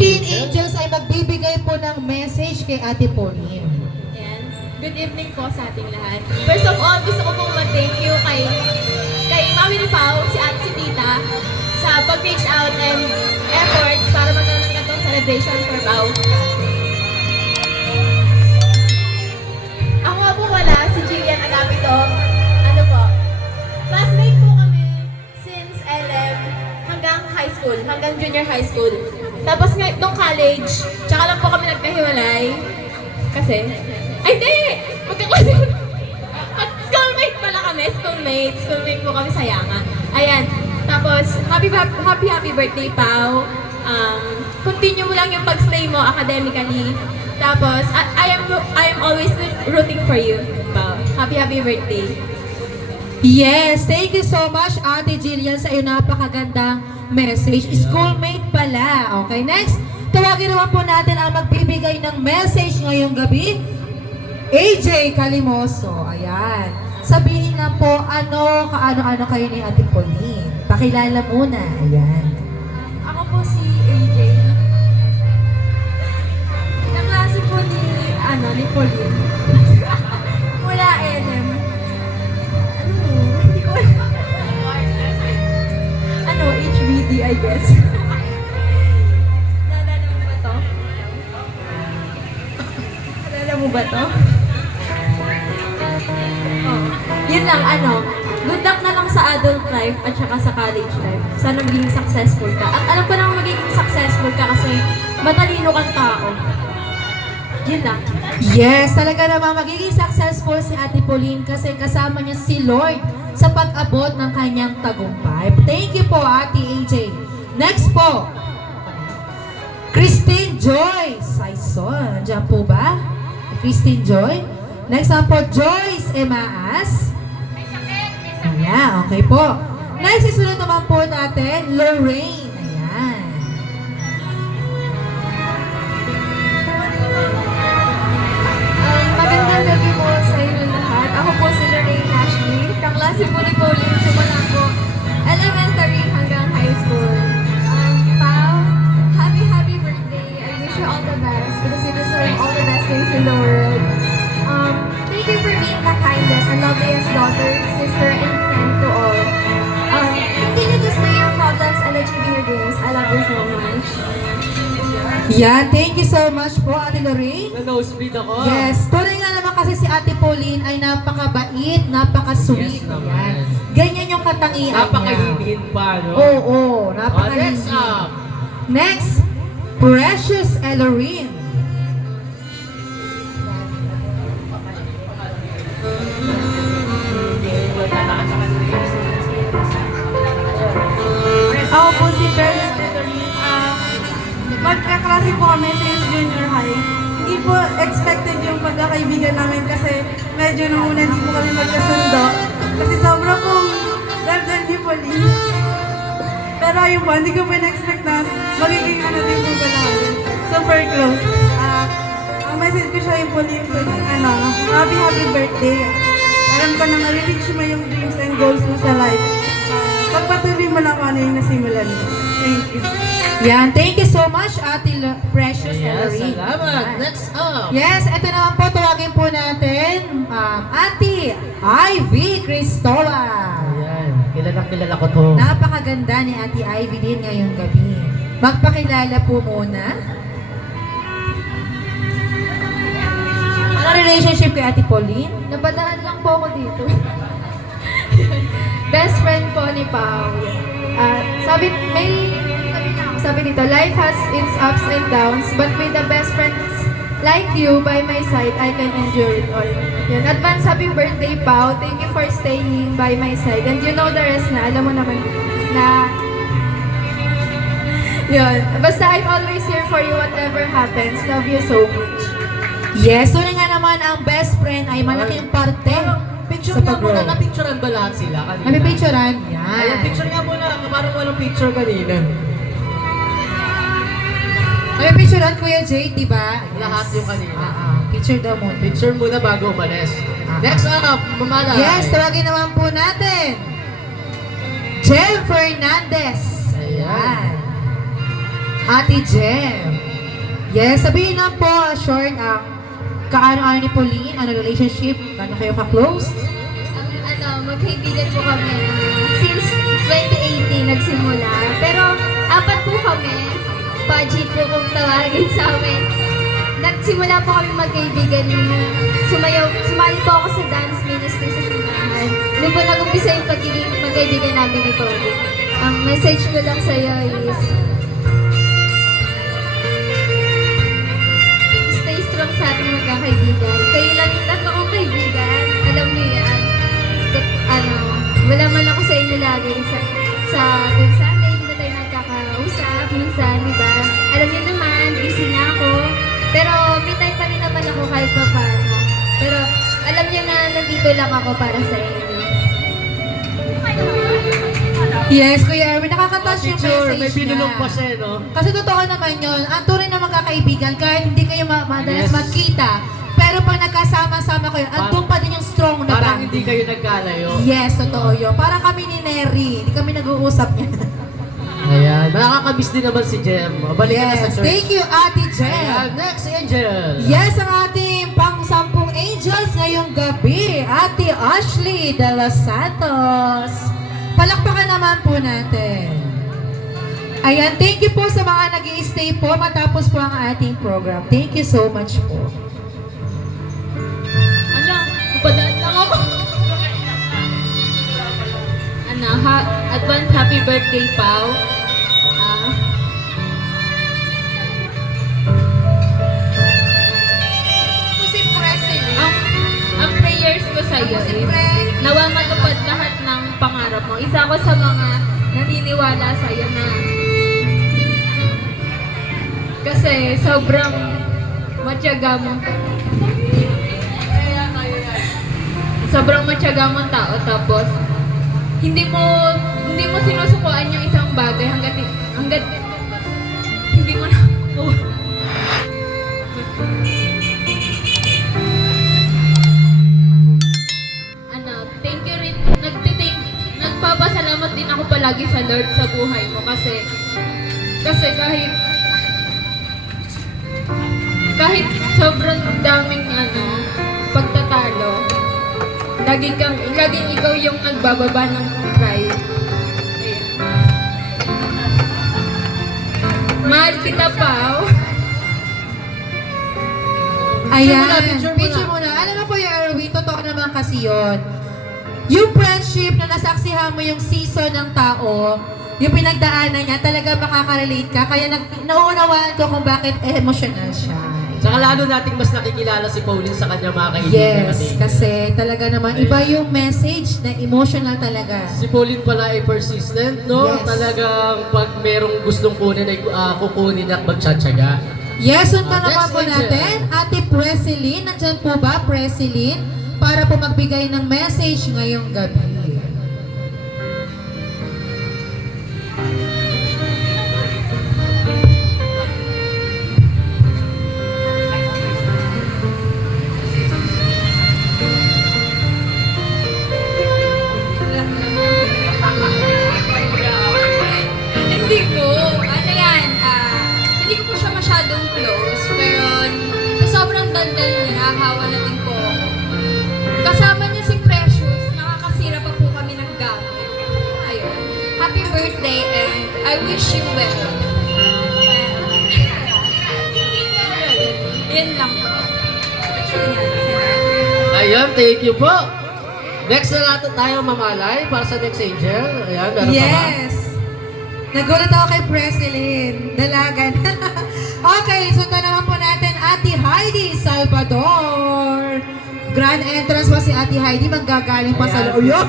Philippine Angels ay magbibigay po ng message kay Ate Pauline. Ayan. Good evening po sa ating lahat. First of all, gusto ko pong mag-thank you kay Mami ni Pao, si Ate si Tita, sa pag-reach out and efforts para magkaroon ng ganitong celebration for Pao. Ako nga po wala, si Jillian Agapito. Ano po? Classmate po kami since LM hanggang high school, hanggang junior high school. Tapos nung college, tsaka lang po kami nagkahiwalay. Kasi, ay di! Magkaklase ko. Schoolmate pala kami, schoolmate po kami sa Yanga. Ayan. Tapos, happy birthday, Pao. Continue mo lang yung pag-slay mo academically. Tapos, I am always rooting for you, Pao. Happy birthday. Yes, thank you so much Ate Jillian sa iyong napakagandang message. Schoolmate pala. Okay, next. Tawagin naman po natin ang magbibigay ng message ngayong gabi. AJ Calimoso. Ayan. Sabihin lang po kaano-ano kayo ni Ate Pauline. Pakilala muna. Ayan. Ako po si AJ. Kaklase po ni Pauline. Mula LM. Hindi ko HBD, I guess. Nalala mo ba to? Oh. Yun lang, good luck na lang sa adult life at saka sa college life. Sana maging successful ka. At alam ko na magiging successful ka kasi matalino kang tao. Yun lang. Yes, talaga naman magiging successful si Ate Pauline kasi kasama niya si Lord sa pag-abot ng kanyang tagumpay. Thank you po, Ate AJ. Next po, Christine Joy Saison. Diyan po ba? Christine Joy. Next na po, Joyce Emaas. Wala, okay po. Next, isunod naman po natin, Lorraine. Ayan. Magandang gabi po sa inyo lahat. Ako po si Lorraine Ashley. Kaklase po ni Pauline simula po elementary hanggang high school. Pao, happy birthday. I wish you all the best because you deserve all the best things in the world. Thank you for being the kindest and loveliest daughter, sister, and friend to all. Continue to slay your problems and achieve your dreams. I love you so much. Yeah, thank you so much po, Ate Lorraine. Na-nosebleed ako. Yes, tunay nga naman kasi si Ate Pauline ay napakabait, napaka-sweet. Yes naman. Yan. Ganyan yung katangian niya. Napakahihin pa, no? Oo, Next napakahihin. up. Next, Precious Elorine. Ako po si Precious Elorine. Magkaklase po kami since junior high. Hindi po expected yung pagkakaibigan namin kasi medyo nung una hindi po kami magkasundo. Kasi sobra pong daldal ni Pauline. Pero ayun po, hindi ko po na-expect na magiging din po pala kami. Super close. Ang message ko siya yung Pauline, happy birthday. Alam ko na ma-reach mo yung dreams and goals mo sa life. Pagpatuloy mo lang kung ano yung nasimulan mo. Thank you. Yan, thank you so much, Ate Precious Yes, Elorine. salamat. Yan. Next up. Yes, ito naman po, tawagin po natin, Ate Ivy Cristola. Ayan, kilala ko to. Napakaganda ni Ate Ivy din ngayong gabi. Magpakilala po muna. Ano relationship kay Ate Pauline? Nabadaan lang po ako dito. Best friend po ni Pao. Sabi dito, life has its ups and downs, but with the best friends like you by my side, I can endure it all. Yun. Advance happy birthday, Pao. Thank you for staying by my side. And you know the rest na. Alam mo naman na yun. Basta I'm always here for you whatever happens. Love you so much. Yes, so nga naman ang best friend ay malaking parte Picture sa nga muna, pag-grow. na-picturean ba lahat sila kanina? Kami picturean. Ayan, Yan. picture nga muna, parang walang picture kanina. Kami picturean Kuya Jay, di ba? Lahat yung kanina. Picture daw muna. Picture muna bago umalis. Next up, Mamala. Yes, tawagin naman po natin. Jem Fernandez. Ayan. Ate Jem. Yes, sabihin na po, short, kaano-ano ni Pauline, ano relationship, paano kayo ka-close? Magkaibigan po kami since 2018 nagsimula. Pero apat po kami, budget po kung tawagin sa amin. Nagsimula po kami magkaibigan nung sumali po ako sa dance ministry sa simbahan. Doon po nag-umpisa yung pagiging magkaibigan namin ni Pauline. Ang message ko lang sa iyo is, stay strong sa ating magkakaibigan. Kayo lang yung tatlo kong kaibigan. Alam niyo yan. Wala man ako sa inyo lagi sa tuwing Sunday, hindi na tayo nagkakausap. Minsan, di ba? Alam niyo naman, busy na ako. Pero may time pa rin naman ako kahit pa paano. Pero alam niyo na nandito lang ako para sa inyo. Yes, Kuya Erwin, nakaka-touch yung Picture, message may pinulong niya. pa siya, no? Kasi totoo naman yun, ang tunay na magkakaibigan, kahit hindi kayo madalas Yes. magkita, pero pag nagkasama-sama kayo, andun pa din yung strong na Parang bond. hindi kayo nagkalayo. Yes, totoo yun. Parang kami ni Neri, hindi kami nag-uusap niya. Ayan, nakakamiss din naman si Jem. Balik ka na sa Yes, church. thank you, Ate Ayan, Jem. next, Angel. Yes, ang ating pang-sampung angels ngayong gabi, Ate Ashley de los Santos. Palakpakan naman po natin. Ayan, thank you po sa mga nag-i-stay po matapos po ang ating program. Thank you so much po. Padaan lang ako. Advance happy birthday, Pao. Ang prayers ko sa iyo nawa matupad lahat ng pangarap mo. Isa ako sa mga naniniwala sa iyo na kasi sobrang matyaga mo. Sobrang matyaga mong tao, tapos hindi mo sinusukuan yung isang bagay hanggat hindi mo na thank you rin, nagpapasalamat din ako palagi sa Lord sa buhay mo kasi kahit sobrang daming pagtatalo, laging ikaw yung nagbababa ng pride. Ayan. Mahal kita, Pao. Ayan, Picture picture muna. muna. Alam mo po yung Erwin, totoo naman kasi yun. Yung friendship na nasaksihan mo yung season ng tao, yung pinagdaanan niya, talaga makaka-relate ka. Kaya nauunawaan ko kung bakit emotional siya. Saka lalo nating mas nakikilala si Pauline sa kanya mga kaibigan. Yes, natin. kasi talaga naman, iba yung message na emotional talaga. Si Pauline pala ay persistent, no? Yes. Talagang pag merong gustong kunin ay kukunin at magtsatsaga. Yes, sundan naman Next po angel. natin, Ate Presilyn. Nandyan po ba, Presilyn? Para po magbigay ng message ngayong gabi. Hindi ko po siya masyadong close, pero sa sobrang dandal niya, nakakawa na din po ako. Kasama niya si Precious, nakakasira pa po kami ng gamit. Ayun. Happy birthday and I wish you well. Yan lang po. Ayan, thank you po. Next na natin tayo mamalay para sa next angel. Ayan, meron pa ba? Yes! Nagulat ako kay Presilyn. Dalagan. Okay, sundan naman po natin Ate Heidi Salvador. Grand entrance pa si Ate Heidi. Manggagaling pa sa Ayan. loob. Yun.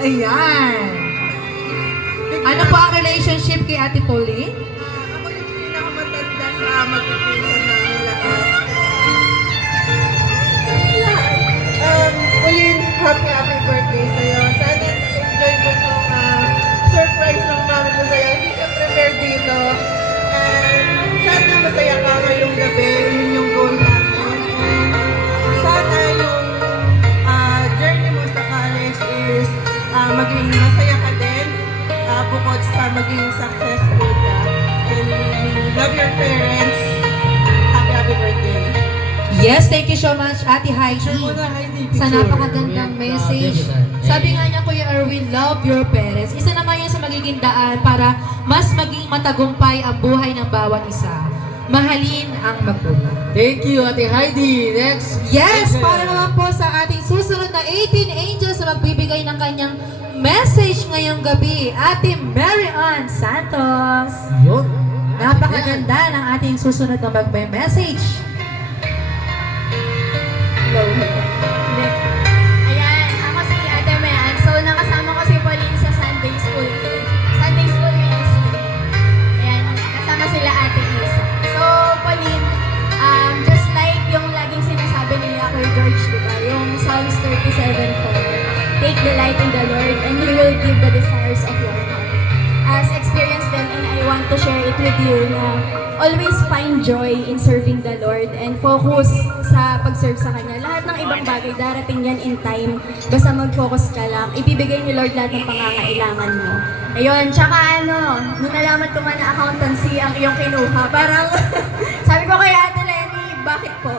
Ayan. Ano po ang relationship kay Ate Pauline? Ako yung pinakamatanda sa magpipinsan ng lahat. Pauline, happy birthday sa'yo. Sana na-enjoy mo itong surprise ng mami ko sa'yo. Hindi ka prepared dito. And sana masaya ka ngayong gabi. Yun yung goal namin. And sana yung journey mo sa college is maging masaya ka din. Bukod sa maging successful ka. and love your parents. Happy birthday. Yes, thank you so much, Ate Heidi. Sure muna, Heidi. Sa napakagandang Wait, message. Sabi nga niya, Kuya Erwin, love your parents. Isa naman yun sa magiging daan para mas maging matagumpay ang buhay ng bawat isa. Mahalin ang magulang. Thank you, Ate Heidi. Next. Yes, angel. para naman po sa ating susunod na 18 angels na magbibigay ng kanyang message ngayong gabi, Ate Mary Ann Santos. Yun. Napakaganda ng ating susunod na magme-message. Hello. Hindi. Ayan, ako si Ate Mayan. So, nakasama ko si Pauline sa Sunday School. Sunday School Ministry. Ayan, kasama sila Ate Isa. So, Pauline, just like yung laging sinasabi nila Kuya George, diba? Yung Psalms 37:4. Take delight in the Lord and He will give the desires of your heart. As experience din, and I want to share it with you na always find joy in serving the Lord and focus sa pag-serve sa Kanya. Lahat ng ibang bagay, darating yan in time. Basta mag-focus ka lang. Ibibigay ni Lord lahat ng pangangailangan mo. Ayun, tsaka nung nalaman ko nga na accountancy ang iyong kinuha, parang sabi ko kay Ate Lenny, bakit po?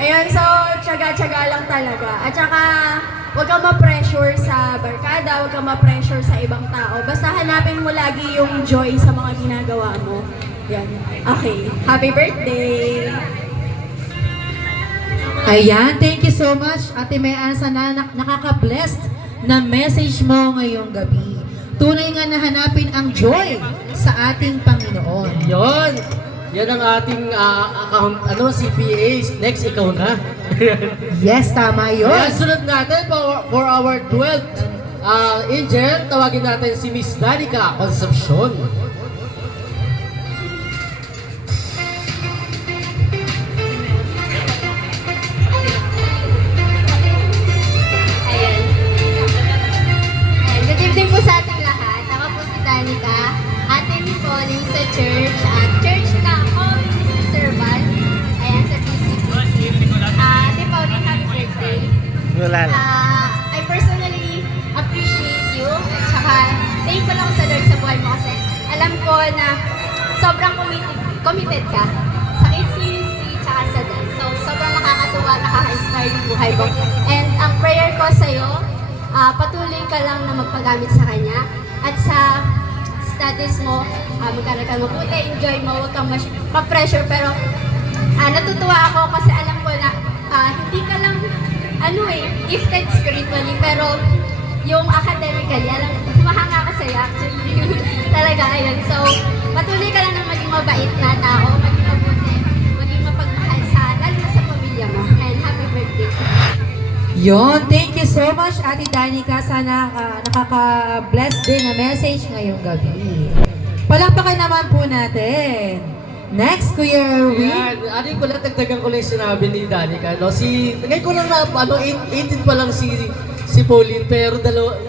Ayun, so tsaga-tsaga lang talaga. At tsaka, huwag kang ma-pressure sa barkada, huwag kang ma-pressure sa ibang tao. Basta hanapin mo lagi yung joy sa mga ginagawa mo. Yan. Okay. Happy birthday! Ayan, thank you so much, Ate Mayan, sana nakaka-blessed na message mo ngayong gabi. Tunay nga na hanapin ang joy sa ating Panginoon. Yun. Yan ang ating account, CPA. Next, ikaw na. Yes, tama yun. Ayan, sunod natin for our 12th angel, tawagin natin si Miss Danica Concepcion. Ayan. Good evening po sa ating lahat. Ako po si Danica, ate ni Pauline sa church at church na ako, Mr. Servan. Ayan, sa PCBC. Ate Pauline, happy birthday. I personally appreciate you. At saka, thankful ako sa Lord sa buhay mo kasi alam ko na sobrang committed ka sa kids ministry tsaka sa dance. So, sobrang nakakatuwa, nakaka-inspire yung buhay mo. And ang prayer ko sa'yo, patuloy ka lang na magpagamit sa Kanya. At sa studies mo, magkaroon ka mabuti, enjoy mo, huwag kang ma-pressure. Pero natutuwa ako kasi alam ko na hindi ka lang gifted spiritually, pero yung academically, humahanga ka sa'yo actually. Talaga, ayun. So, patuloy ka lang na maging mabait na tao, maging mabuti, maging mapagmahal lalo na sa pamilya mo. And happy birthday. Yon, thank you so much, Ate Danica. Sana nakaka-bless din na message ngayong gabi. Palakpakan naman po natin. Next, Kuya Erwin. Ayan, ano yung pala, dagdagan ko lang yung sinabi ni Danica. No? Ngayon ko lang na, 18 pa lang si Pauline, pero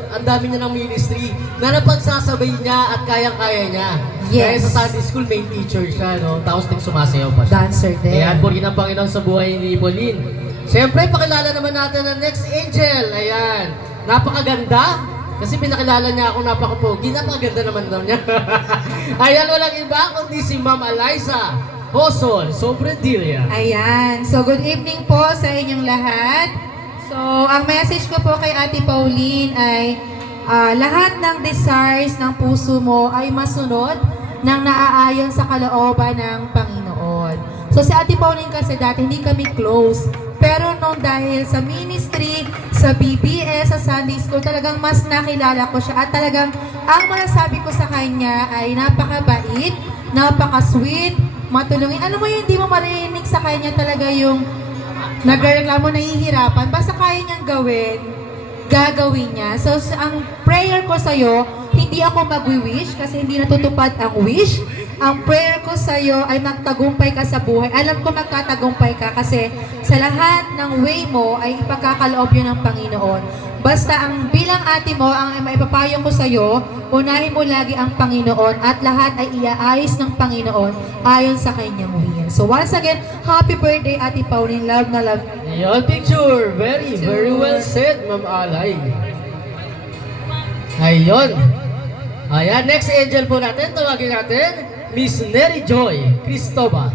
ang dami niya ng ministry na napagsasabay niya at kayang-kaya niya. Kaya Yes. sa Sunday school, main teacher siya, no? Tapos sumasayaw pa siya. Dancer din. Ayan, puri ng Panginoon sa buhay ni Pauline. Siyempre, pakilala naman natin ang next angel. Ayan, napakaganda. Kasi pinakilala niya ako, napaka-pogi. Napakaganda naman daw niya. Ayan, walang iba kundi si Ma'am Eliza Hosol Sobredilla. Ayan. So, good evening po sa inyong lahat. So, ang message ko po kay Ate Pauline ay lahat ng desires ng puso mo ay masunod ng naaayon sa kalooban ng Panginoon. So, si Ate Pauline kasi dati hindi kami close. Pero nung dahil sa ministry, sa BBS, sa Sunday School, talagang mas nakilala ko siya. At talagang ang masasabi ko sa kanya ay napakabait, napaka-sweet, matulungin. Alam mo yun, hindi mo marinig sa kanya talaga yung nagreklamo, nahihirapan. Basta kaya niyang gawin, gagawin niya. So, ang prayer ko sa'yo, hindi ako mag-wish kasi hindi natutupad ang wish. Ang prayer ko sa'yo ay magtagumpay ka sa buhay. Alam ko magtatagumpay ka kasi sa lahat ng way mo ay ipagkakaloob yun ng Panginoon. Basta ang bilang ate mo, ang maipapayo ko sa'yo, unahin mo lagi ang Panginoon at lahat ay iaayos ng Panginoon ayon sa kanyang will. So once again, happy birthday Ate Pauline. Love na love. Ayan, picture. Very, very well said, Ma'am Alay. Ayun. Ayan, next angel po natin, tawagin natin, Miss Neri Joy Cristobal.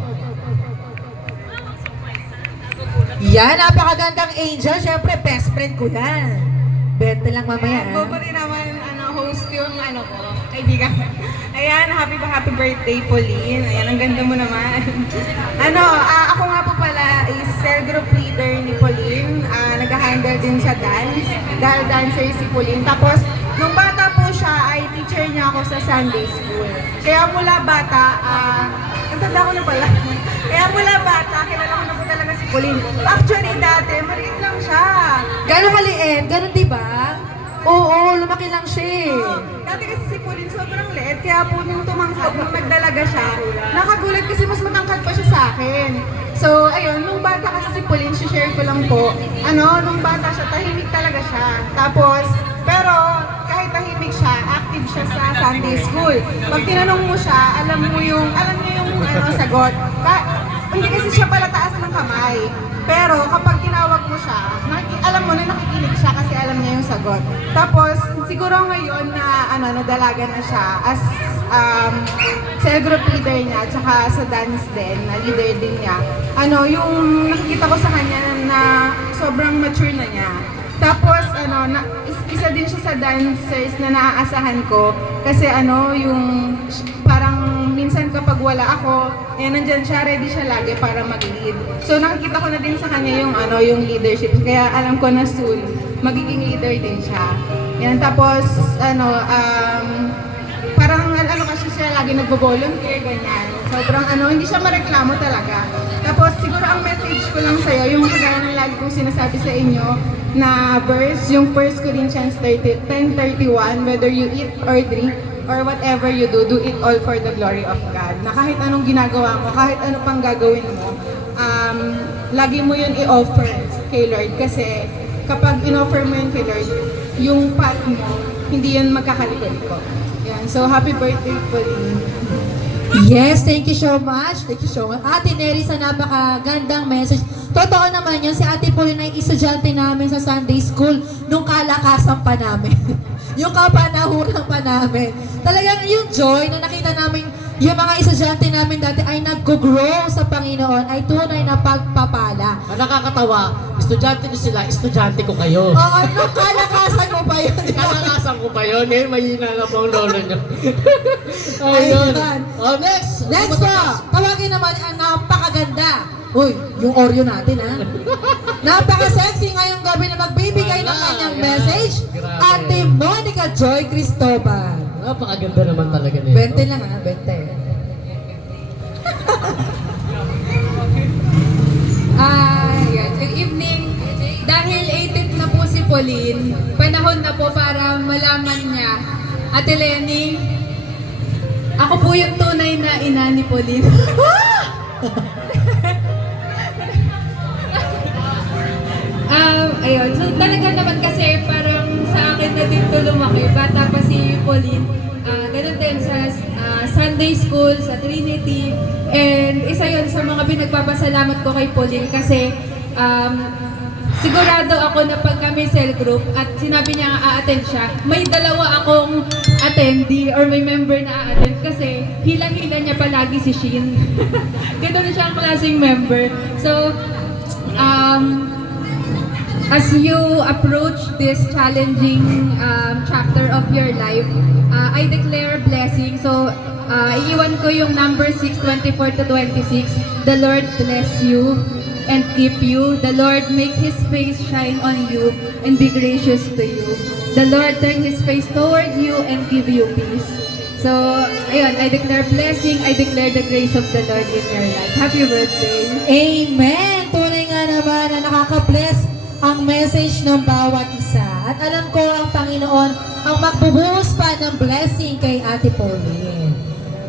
Yan, napakagandang angel. Siyempre, best friend ko yan. Bente lang mamaya. Ayan, po rin naman host yung ko, kaibigan. Ayan, happy birthday, Pauline. Ayan, ang ganda mo naman. Ako nga po pala is cell group leader ni Pauline. Nag-handle din sa dance. Dahil dancer si Pauline. Tapos, nung bata po siya, ay teacher niya ako sa Sunday school. Kaya mula bata, ang tanda ko na pala. Kaya mula bata, kilala ko na po talaga si Pauline. Actually, dati, maliit lang siya. Gano'ng kaliit? Gano'n, di ba? Oo, lumaki lang siya eh. Dati kasi si Pauline sobrang liit, kaya po nung tumangkad, nung nagdalaga siya, nakagulat kasi mas matangkad pa siya sa akin. So, ayun, nung bata kasi si Pauline, share ko lang po, nung bata siya, tahimik talaga siya. Tapos, pero kahit tahimik siya, active siya sa Sunday school. Pag tinanong mo siya, alam niyo yung sagot. Hindi kasi siya pala taas ng kamay. Pero kapag tinawag mo siya, alam mo na nakikinig siya kasi alam niya yung sagot. Tapos, siguro ngayon na nadalaga na siya as cell group leader niya, tsaka sa dance din, na leader din niya. Yung nakikita ko sa kanya na sobrang mature na niya. Tapos, isa din siya sa dancers na naaasahan ko kasi yung parang minsan kapag wala ako, nandyan siya, ready siya lagi para mag-lead. So nakikita ko na din sa kanya yung leadership. Kaya alam ko na soon, magiging leader din siya. Yan, tapos parang kasi siya lagi nagbo-volunteer, ganyan. Sobrang hindi siya mareklamo talaga. Tapos siguro ang message ko lang sa'yo, yung kagaya ng lagi kong sinasabi sa inyo, na verse, yung 1 Corinthians 10:31, whether you eat or drink, or whatever you do, do it all for the glory of God. Na kahit anong ginagawa mo, kahit ano pang gagawin mo, lagi mo yun i-offer kay Lord. Kasi kapag in-offer mo yun kay Lord, yung path mo, hindi yun magkakaliko-liko. Yan. So, happy birthday, Pauline. Yes, thank you so much. Thank you so much. Ate Neri, sa napakagandang message. Totoo naman yun, si Ate Pauline ay estudyante namin sa Sunday School nung kalakasan pa namin. Yung kapanahuran pa namin. Talagang yung joy na nakita namin, yung mga estudyante namin dati ay nag-grow sa Panginoon, ay tunay na pagpapala. Ang nakakatawa, estudyante nyo sila, estudyante ko kayo. Oo, nung kalakasan mo pa yun. Kalakasan ko pa yun, ngayon mahina na po ang lolo nyo. Ayun. Ayun. Oh, next! Next po, tawagin naman ang napakaganda. Uy, yung Oreo natin ha. Napaka-sexy ngayong gabi na magbibigay ng kanyang Ayan. message. Grabe. Ate Monica Joy Cristobal. Napakaganda naman talaga nito. 20 lang ha, 20. Yan. Good evening. Dahil 18th na po si Pauline, panahon na po para malaman niya. Ate Lenny, ako po yung tunay na ina ni Pauline. Ayun. So talaga naman kasi parang sa akin na din to lumaki. Bata pa si Pauline. Ganun din sa Sunday School, sa Trinity. And isa yon sa mga pinagpapasalamat ko kay Pauline kasi sigurado ako na pag kami cell group at sinabi niya nga a-attend siya, may dalawa akong attendee or may member na a-attend kasi hila-hila niya palagi si Shin. Ganun siya ang klaseng member. So, as you approach this challenging chapter of your life, I declare blessing. So, iiwan ko yung number 6:24-26. The Lord bless you and keep you. The Lord make His face shine on you and be gracious to you. The Lord turn His face toward you and give you peace. So, ayun, I declare blessing. I declare the grace of the Lord in your life. Happy birthday. Amen! Tunay nga naman na nakaka-bless ang message ng bawat isa. At alam ko ang Panginoon ang magbubuhos pa ng blessing kay Ate Pauline.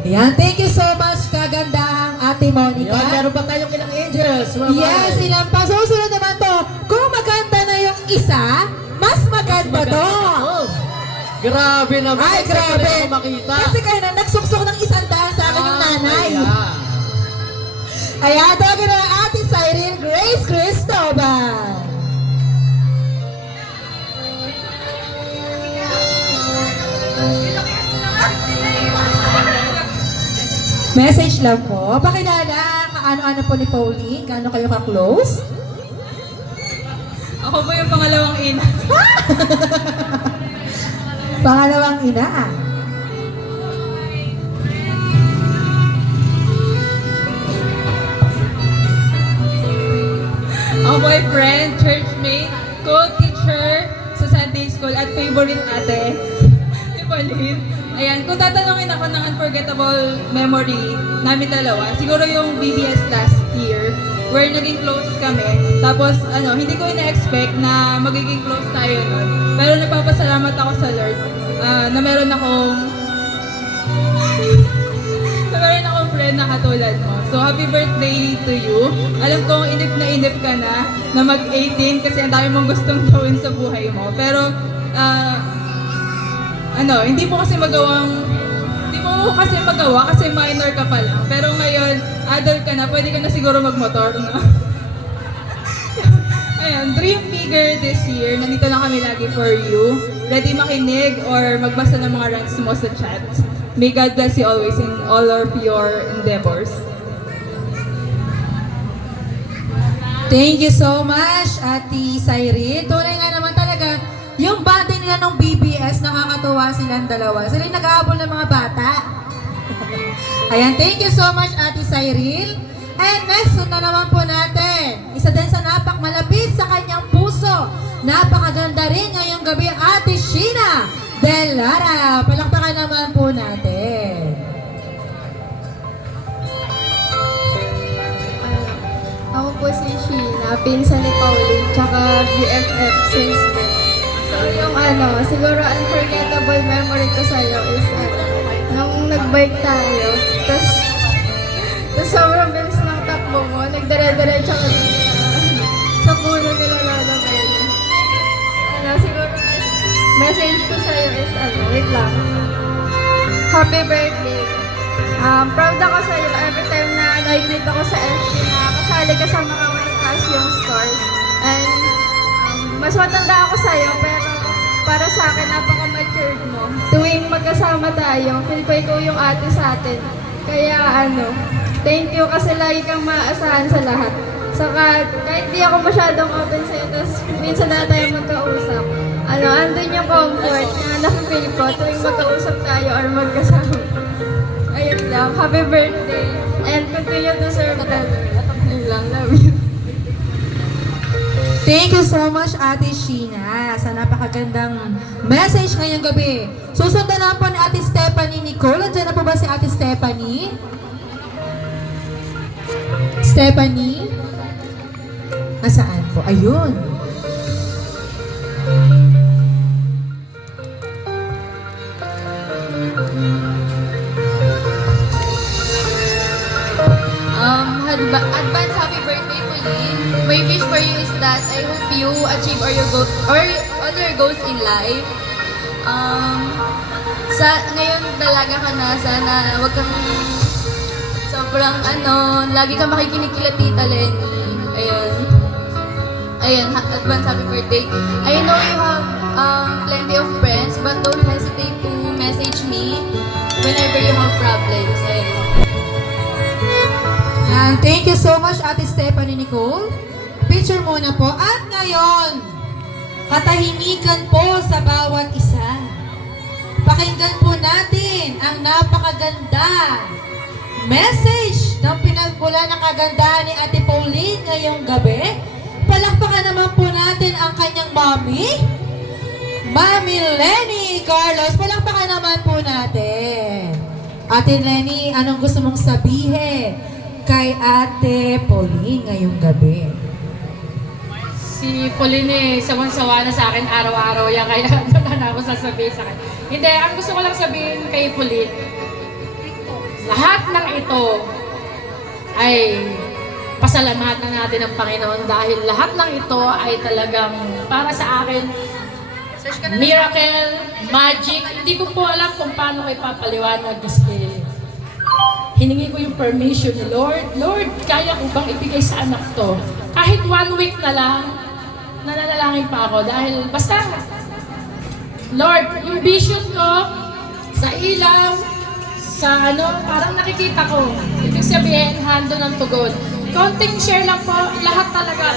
Ayan, thank you so much, kagandahang Ate Monica. Yan, meron pa tayong ilang angels. Mga Yes, mahal. ilang pa. Susunod naman to. Kung maganda na yung isa, mas maganda to. Oh, grabe naman. Ay, Saan ko grabe. na ako makita? Kasi kayo na nagsuksok ng 100 sa akin yung nanay. Ayan. Ayan, tawagin na ang Ate Cyrene Grace Cristobal. Message lang po. Pakilala, kaano-ano po ni Pauline? Kaano kayo ka-close? Ako po yung pangalawang ina. Pangalawang ina. Ako po ay friend, churchmate, co-teacher sa Sunday School at favorite ate ni Pauline. Ayan, kung tatanungin ako ng unforgettable memory namin dalawa, siguro yung BBS last year, where naging close kami. Tapos, hindi ko ina-expect na magiging close tayo nun. Pero nagpapasalamat ako sa Lord na meron akong friend na katulad mo. So, happy birthday to you. Alam kong inip ka na mag-18 kasi ang dami mong gustong gawin sa buhay mo. Pero, hindi mo kasi magawa kasi minor ka pa lang. Pero ngayon, adult ka na, pwede ka na siguro magmotor, no? Ayan, dream bigger this year. Nandito lang kami lagi for you. Ready makinig or magbasa ng mga rants mo sa chat. May God bless you always in all of your endeavors. Thank you so much, Ate Cyril. Tunay nga naman talaga, yung bati nila ng BBS, nakakatuwa silang dalawa. Sila yung nag-aabol ng mga bata. Ayan, thank you so much, Ate Cyril. And next, na naman po natin, isa din sa malapit sa kanyang puso. Napakaganda rin ngayong gabi, Ate Sheena Del Lara. Palakpakan naman po natin. Ako po si Sheena, pinsan ni Pauline, tsaka BFF since then. So yung siguro unforgettable memory ko sa'yo is nung nag-bike tayo, tas sobrang bilis ng takbo mo, nagdire-diretso ka sa puno nila Lola Bella. Siguro message ko sa'yo is wait lang. Happy birthday. Proud ako sa'yo every time na nakikita ko sa FB na kasali ka sa mga mataas yung scores. And mas matanda ako sa'yo pero para sa akin napaka-matured mo. Tuwing magkasama tayo, feel ko ikaw yung ate sa atin. Kaya thank you kasi lagi kang maaasahan sa lahat. Saka kahit di ako masyadong open sa'yo, tapos minsan na tayo magkausap. Andun yung comfort na nakifeel ko tuwing magkausap tayo or magkasama. Ayun lang, happy birthday. And continue to serve the Lord. Ayun lang, love you. Thank you so much, Ate Sheena, sa napakagandang message ngayong gabi. Susundan na po ni Ate Stephanie Nicole. Andiyan na po ba si Ate Stephanie? Stephanie? Nasaan po? Ayun. Advance happy birthday, Pauline. My wish for you is that I hope you achieve all your goals in life. Ngayon dalaga ka na, sana wag kang sobrang lagi kang makikinig kila Tita Lenny. Ayun, advance happy birthday. I know you have plenty of friends, but don't hesitate to message me whenever you have problems. And thank you so much, Ate Stephanie Nicole. Picture muna po. At ngayon, katahimikan po sa bawat isa. Pakinggan po natin ang napakaganda message ng pinagmula ng kagandahan ni Ate Pauline ngayong gabi. Palakpakan naman po natin ang kanyang mommy, Mami Lenny Carlos. Palakpakan naman po natin. Ate Lenny, anong gusto mong sabihin kay Ate Pauline ngayong gabi? Si Pauline sawan-sawa na sa akin araw-araw yan, kaya wala na ako sasabihin sa akin. Hindi, ang gusto ko lang sabihin kay Pauline, lahat ng ito ay pasalamatan natin ng Panginoon dahil lahat ng ito ay talagang para sa akin miracle, magic. Hindi ko po alam kung paano ko ipapaliwanag kasi hiningi ko yung permission ni Lord. Lord, kaya ko bang ibigay sa anak to? Kahit 1 week na lang, nananalangin pa ako dahil basta, Lord, yung vision ko sa ilaw, sa parang nakikita ko. Ibig sabihin, hando ng tugon. Konting share lang po, lahat talaga,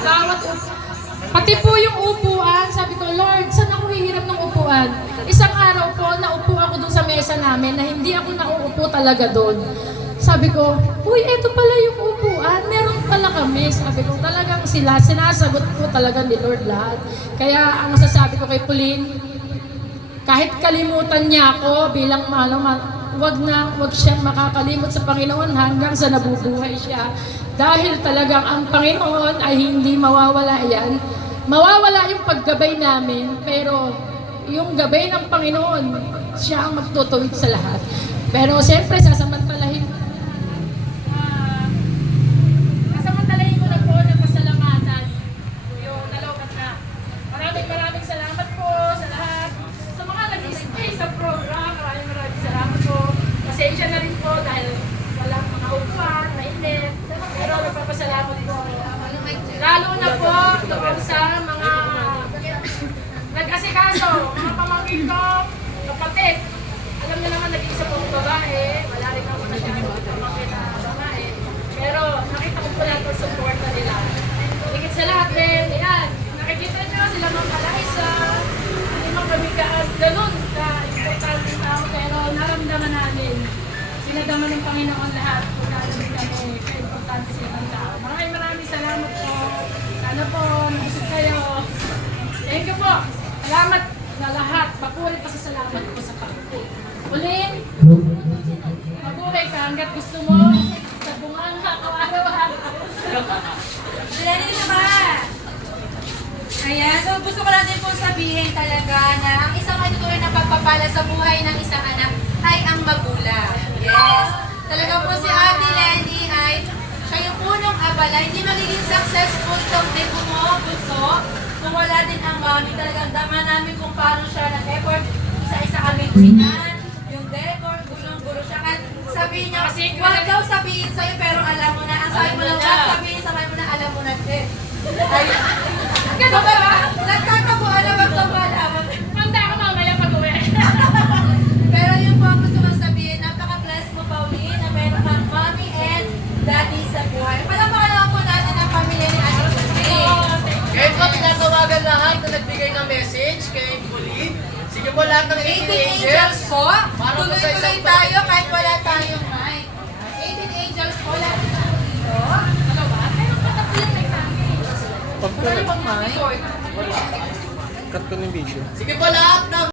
pati po yung upuan, sabi ko, Lord, saan ako hihirap ng upuan? Isang araw po, naupo ako dun sa mesa namin na hindi ako nauupo talaga doon. Sabi ko, uy, eto pala yung upuan, meron pala kami. Sabi ko, talagang sinasagot po talaga ni Lord lahat. Kaya ang masasabi ko kay Pauline, kahit kalimutan niya ako bilang wag siyang makakalimot sa Panginoon hanggang sa nabubuhay siya. Dahil talagang ang Panginoon ay hindi mawawala yan. Mawawala yung paggabay namin, pero yung gabay ng Panginoon, siya ang magtutuwid sa lahat. Pero siyempre, sasamantalahin ko na po ng pasalamatan yung nalobat na. Maraming salamat po sa lahat. Sa mga nag-stay sa program, maraming salamat po. Pasensya na rin po dahil walang mga upuan, mainit. Pero nagpapasalamat po. Lalo na po doon sa mga nag-asikaso, mga pamangkin ko, kapatid. Alam niyo naman, nag-iisa po ang babae. Wala rin ako na siya pamangkin na babae. Pero nakita ko po lahat ang support na nila. Higit sa lahat din, yan. Nakikita niyo sila mga Liza, hindi magpamigaan, ganun ka importante tao. Pero naramdaman namin, sinadama ng Panginoon lahat kung namin kami, ka-importante sila ng tao. Maraming salamat po. Sana po, nabusog kayo. Thank you po. Salamat na lahat. Mabuhay pa sa salamat po sa Panginoon. Pauline, mabuhay ka hanggat gusto mo. Sa bungang ako araw-araw. Dali naman! Ayan, so gusto ko lang din po sabihin talaga na ang isang matutuloy na pagpapala sa buhay ng isang anak ay ang magulang. Yes! Talaga po si Ate Lenny ay siya yung punong abala. Hindi magiging successful kung di po mo gusto. Kung wala din ang mami, talagang dama namin kung paano siya nag-effort. Isa-isa kami chinan, yung decor, gulong-gulo siya. At sabihin niya, huwag daw sabihin sa'yo pero alam mo na. Ang sabi mo na, huwag sabihin sa mo na alam mo na din. Ganun ba? Nagkakabuhan na magpapalaman. Handa ako mamaya pag-uwi. Pero yun po ang gusto kong sabihin, napaka-bless mo, Pauline, na meron kang mommy and daddy sa buhay. Palamakan lang po natin ang pamilya ni Ate Pauline. Ngayon po, tinatawagan lahat na nagbigay ng message kay Pauline. Sige po lahat ng 18 angels po. Para po sa Tuloy-tuloy isang tayo kahit wala tayong mic. 18 angels po, lahat na dito. Wala bang mic? Sige po lahat ng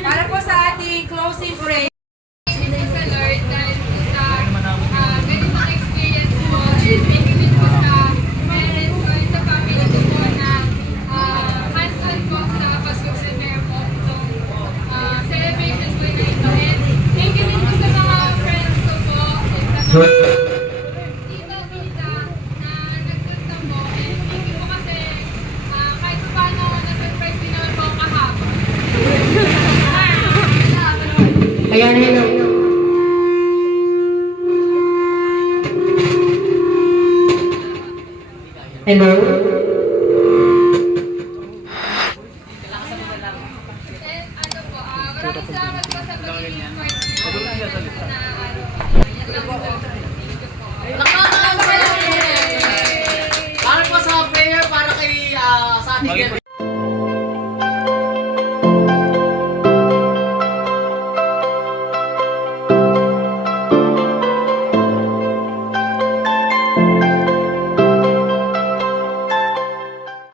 Para po sa ating closing prayer. Thank sa Lord dahil po sa ganitong experience po. Thank you din po sa parents ko and sa family ko po na hands-on po sa pag-prepare po itong celebration po na ito. And thank you din po sa mga friends ko po and sa mga tita, tita na nagpunta po. And thank you po kasi kahit paano na-surprise din naman po kahapon. Ayan, hello. Hello? And ano po, maraming salamat po sa pag-i-import na araw. Yan lang po. Thank you po. Para po sa prayer para Maging